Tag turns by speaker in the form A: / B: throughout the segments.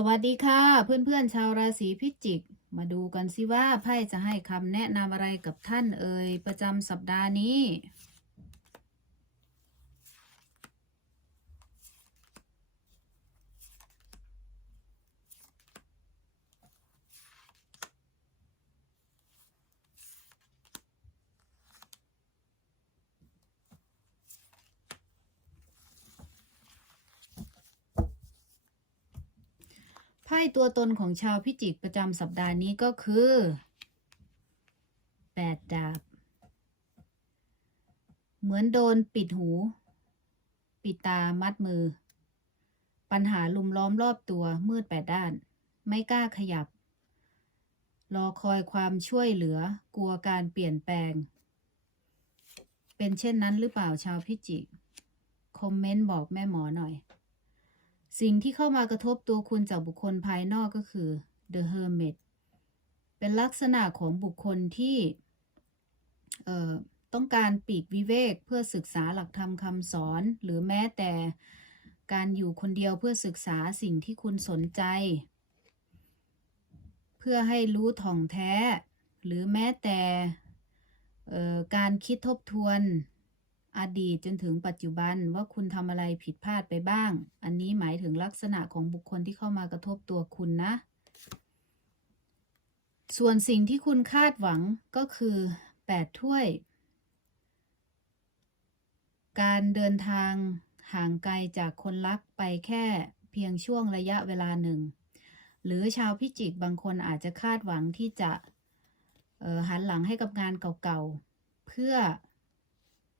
A: สวัสดีค่ะ เพื่อนๆชาวราศีพิจิก มาดูกันสิว่าไพ่จะให้คำแนะนำอะไรกับท่านเอ่ยประจำสัปดาห์นี้ ไพ่ตัวตนของชาวพิจิกประจำสัปดาห์นี้ก็คือแปดดาบ เหมือนโดนปิดหู ปิดตามัดมือ ปัญหาลุมล้อมรอบตัวมืดแปดด้าน ไม่กล้าขยับ รอคอยความช่วยเหลือ กลัวการเปลี่ยนแปลง เป็นเช่นนั้นหรือเปล่าชาวพิจิก คอมเมนต์บอกแม่หมอหน่อย สิ่งที่เข้ามากระทบตัวคุณจากบุคคลภายนอกก็คือ The Hermit เป็นลักษณะของบุคคลที่ต้องการปีกวิเวกเพื่อศึกษาหลักธรรมคำสอน หรือแม้แต่การอยู่คนเดียวเพื่อศึกษาสิ่งที่คุณสนใจ เพื่อให้รู้ถ่องแท้ หรือแม้แต่การคิดทบทวน อดีตจนถึงปัจจุบันว่าคุณทำอะไรผิดพลาดไปบ้าง อันนี้หมายถึงลักษณะของบุคคลที่เข้ามากระทบตัวคุณนะ ส่วนสิ่งที่คุณคาดหวังก็คือแปดถ้วย การเดินทางห่างไกลจากคนรักไปแค่เพียงช่วงระยะเวลาหนึ่ง หรือชาวพิจิกบางคนอาจจะคาดหวังที่จะออหันหลังให้กับงานเก่าๆ เพื่อ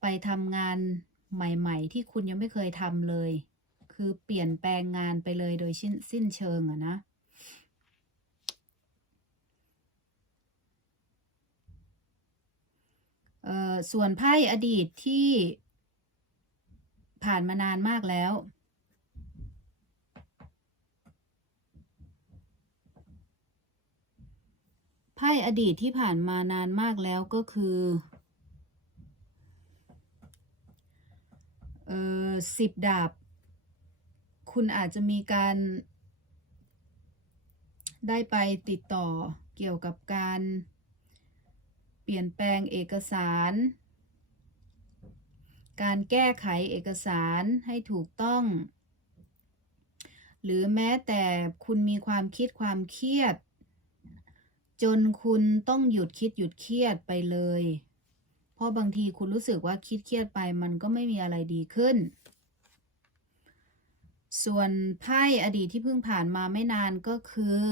A: ไปทำงานใหม่ ๆ ที่คุณยังไม่เคยทำเลย คือเปลี่ยนแปลงงานไปเลยโดยสิ้นสิ้นเชิงอะนะเอ่อส่วนไพ่อดีตที่ผ่านมานานมากแล้ว ไพ่อดีตที่ผ่านมานานมากแล้วก็คือ เออสิบดาบ คุณอาจจะมีการ ได้ไปติดต่อเกี่ยวกับการ เปลี่ยนแปลงเอกสาร การแก้ไขเอกสารให้ถูกต้อง หรือแม้แต่คุณมีความคิดความเครียด จนคุณต้องหยุดคิดหยุดเครียดไปเลย เพราะบางทีคุณรู้สึกว่าคิดเครียดไปมันก็ไม่มีอะไรดีขึ้น ส่วนไพ่อดีตที่เพิ่งผ่านมาไม่นานก็คือ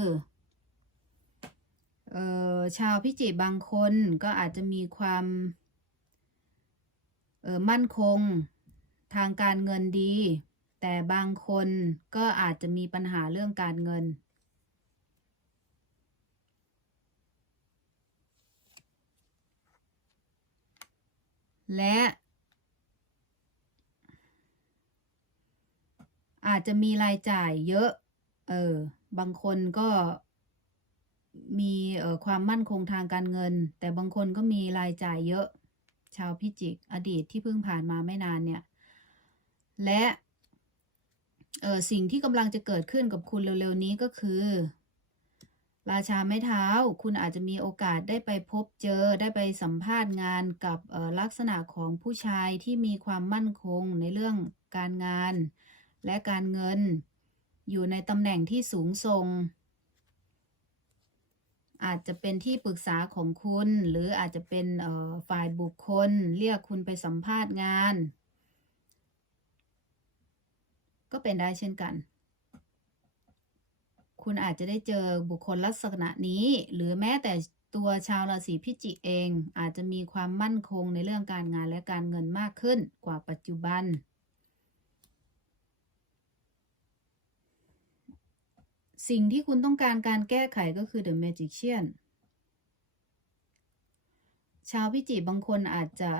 A: เออชาวพิจิตรบางคนก็อาจจะมีความเออมั่นคงทางการเงินดี แต่บางคนก็อาจจะมีปัญหาเรื่องการเงิน และ อาจจะมีรายจ่ายเยอะ เออ บางคนก็มีเอ่อความมั่นคงทางการเงิน แต่บางคนก็มีรายจ่ายเยอะ ชาวพิจิก อดีตที่เพิ่งผ่านมาไม่นานเนี่ย และเออสิ่งที่กำลังจะเกิดขึ้นกับคุณเร็วๆนี้ก็คือ ราชาไม้เท้า คุณอาจจะมีโอกาสได้ไปพบเจอได้ไปสัมภาษณ์งานกับลักษณะของผู้ชายที่มีความมั่นคงในเรื่องการงาน และการเงิน อยู่ในตำแหน่งที่สูงส่ง อาจจะเป็นที่ปรึกษาของคุณ หรืออาจจะเป็นฝ่ายบุคคล เรียกคุณไปสัมภาษณ์งาน ก็เป็นได้เช่นกัน คุณอาจจะได้เจอบุคคลลักษณะนี้ หรือแม้แต่ตัวชาวราศีพิจิกเอง อาจจะมีความมั่นคงในเรื่องการงานและการเงินมากขึ้นกว่าปัจจุบัน สิ่งที่คุณต้องการการแก้ไขก็คือ The Magician ชาวพิจิบางคนอาจจะ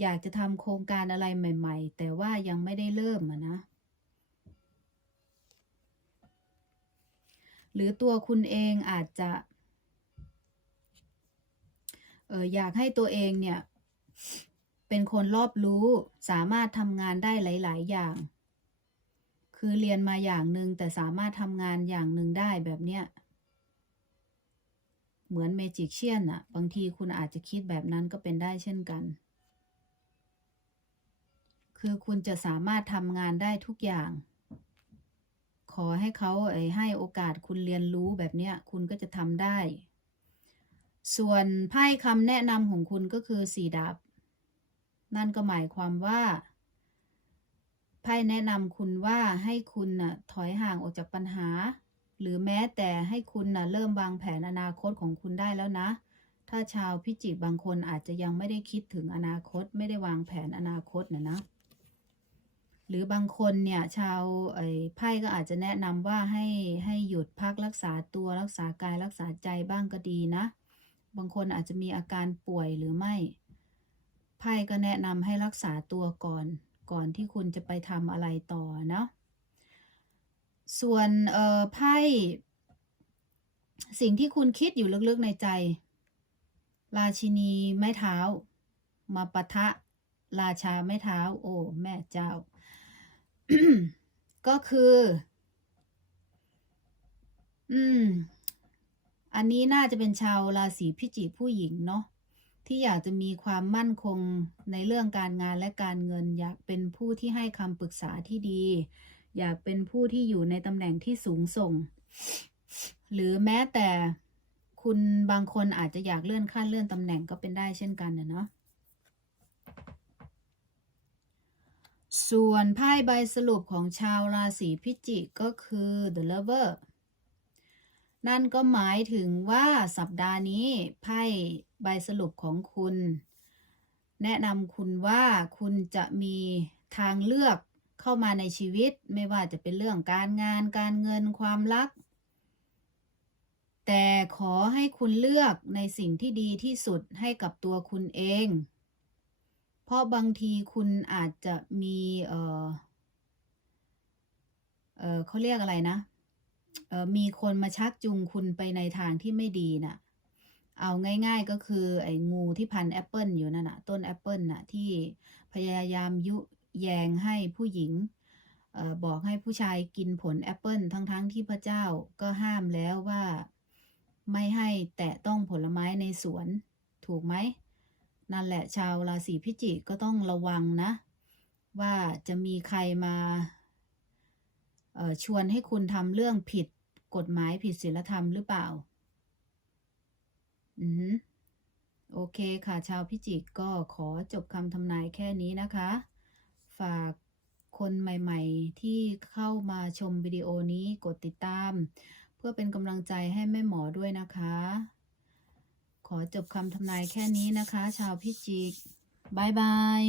A: อยากจะทำโครงการอะไรใหม่ ๆ แต่ว่ายังไม่ได้เริ่มอะนะ หรือตัวคุณเองอาจจะเอออยากให้ตัวเองเนี่ย เป็นคนรอบรู้สามารถทำงานได้หลาย ๆ อย่าง คือเรียนมาอย่างหนึ่งแต่สามารถทำงานอย่างหนึ่งได้แบบเนี้ยเหมือนเมจิกเชียนอะบางทีคุณอาจจะคิดแบบนั้นก็เป็นได้เช่นกัน คือคุณจะสามารถทำงานได้ทุกอย่าง ขอให้เขาไอ้ให้โอกาสคุณเรียนรู้แบบเนี้ยคุณก็จะทำได้ ส่วนไพ่คำแนะนำของคุณก็คือสี่ดาบ นั่นก็หมายความว่าไพ่แนะนำคุณว่าให้คุณน่ะถอยห่างออกจากปัญหา หรือแม้แต่ให้คุณน่ะเริ่มวางแผนอนาคตของคุณได้แล้วนะ ถ้าชาวพิจิกบางคนอาจจะยังไม่ได้คิดถึงอนาคต ไม่ได้วางแผนอนาคตนะนะ หรือบางคนเนี่ยชาวไอ้ไพ่ก็อาจจะแนะนำว่าให้ให้หยุดพักรักษาตัวรักษากายรักษาใจบ้างก็ดีนะ บางคนอาจจะมีอาการป่วยหรือไม่ ไพ่ก็แนะนำให้รักษาตัวก่อน ก่อนที่คุณจะไปทำอะไรต่อเนาะส่วนเอ่อไพ่สิ่งที่คุณคิดอยู่ลึกๆในใจ ราชินีไม้เท้า มาปะทะ ราชาไม้เท้า โอ้ แม่เจ้า ก็คือ อืม อันนี้น่าจะเป็นชาวราศีพิจิกผู้หญิงเนาะที่อยากจะมีความมั่นคงในเรื่องการงานและการเงิน อยากเป็นผู้ที่ให้คำปรึกษาที่ดี อยากเป็นผู้ที่อยู่ในตำแหน่งที่สูงส่ง หรือแม้แต่คุณบางคนอาจจะอยากเลื่อนขั้นเลื่อนตำแหน่งก็เป็นได้เช่นกันนะเนาะ ส่วนไพ่ใบสรุปของชาวราศีพิจิกก็คือ The Lover นั่นก็หมายถึงว่าสัปดาห์นี้ไพ่ใบสรุปของคุณ แนะนำคุณว่าคุณจะมีทางเลือกเข้ามาในชีวิต ไม่ว่าจะเป็นเรื่องการงานการเงินความรัก แต่ขอให้คุณเลือกในสิ่งที่ดีที่สุดให้กับตัวคุณเอง ราะบางทีคุณอาจจะมีเออเออเขาเรียกอะไรนะเออมีคนมาชักจูงคุณไปในทางที่ไม่ดีน่ะ เอาง่าย ๆก็คือไอ้งูที่พันแอปเปิลอยู่นั่นน่ะต้นแอปเปิลน่ะที่พยายามยุแยงให้ผู้หญิงเออบอกให้ผู้ชายกินผลแอปเปิลทั้งๆที่พระเจ้าก็ห้ามแล้วว่าไม่ให้แตะต้องผลไม้ในสวนถูกไหม นั่นแหละชาวราศีพิจิกก็ต้องระวังนะ ว่าจะมีใครมาชวนให้คุณทำเรื่องผิดกฎหมายผิดศีลธรรมหรือเปล่า อือฮึโอเคค่ะ ชาวพิจิกก็ขอจบคำทำนายแค่นี้นะคะ ฝากคนใหม่ๆ ที่เข้ามาชมวิดีโอนี้กดติดตาม เพื่อเป็นกำลังใจให้แม่หมอด้วยนะคะ ขอจบคำทำนายแค่นี้นะคะ ชาวพิจิกบายบาย